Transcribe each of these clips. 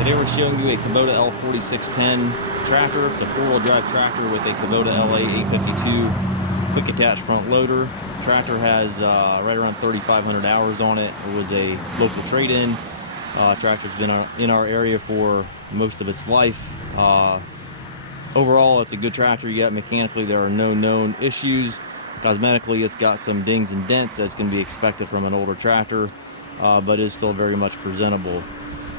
Today we're showing you a Kubota L4610 tractor. It's a four-wheel drive tractor with a Kubota LA852 quick attach front loader. The tractor has right around 3,500 hours on it. It was a local trade-in. Tractor's been in our area for most of its life. Overall, it's a good tractor. Yet mechanically, there are no known issues. Cosmetically, it's got some dings and dents, as can be expected from an older tractor, but is still very much presentable.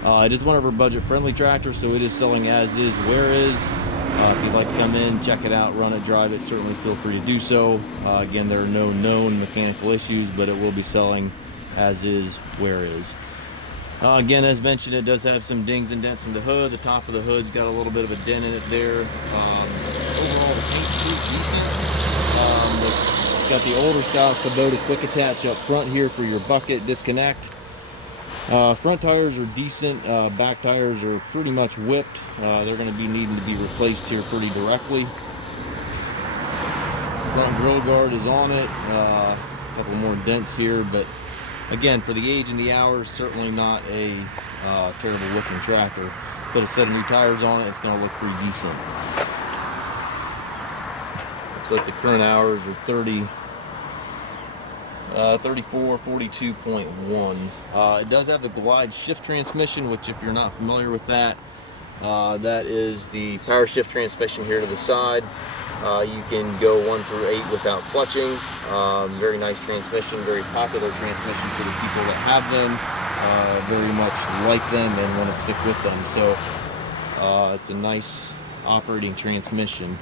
It is one of our budget-friendly tractors, so it is selling as is, where is. If you'd like to come in, check it out, run it, drive it, certainly feel free to do so. Again, there are no known mechanical issues, but it will be selling as is, where is. Again, as mentioned, it does have some dings and dents in the hood. The top of the hood's got a little bit of a dent in it there. Overall, the paint's pretty decent. It's got the older style Kubota quick attach up front here for your bucket disconnect. Front tires are decent. Back tires are pretty much whipped. They're going to be needing to be replaced here pretty directly. Front grill guard is on it. A couple more dents here, but again, for the age and the hours, certainly not a terrible looking tractor. Put a set of new tires on it, it's going to look pretty decent. Looks like the current hours are 34:42.1. It does have the glide shift transmission, which, if you're not familiar with that, that is the power shift transmission here to the side. You can go 1 through 8 without clutching. Very nice transmission, very popular transmission for the people that have them. Very much like them and want to stick with them. So it's a nice operating transmission.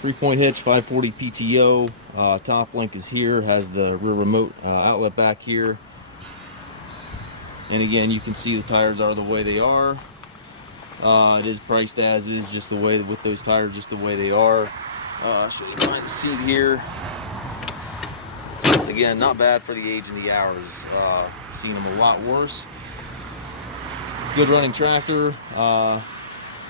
3-point hitch, 540 PTO. Top link is here, has the rear remote outlet back here. And again, you can see the tires are the way they are. It is priced as is, just the way, with those tires just the way they are. Show you behind the seat here. Again, not bad for the age and the hours. Seen them a lot worse. Good running tractor.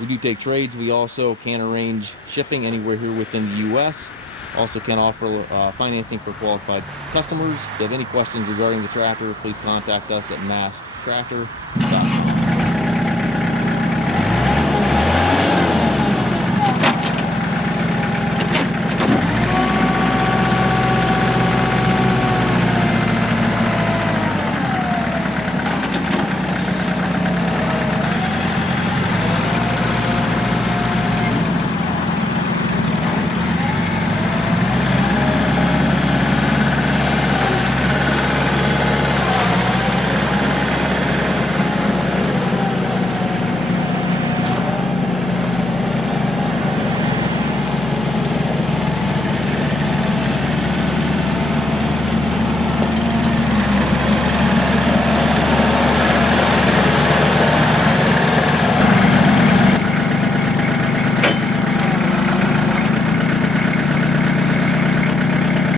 We do take trades. We also can arrange shipping anywhere here within the U.S. Also can offer financing for qualified customers. If you have any questions regarding the tractor, please contact us at Mast Tractor.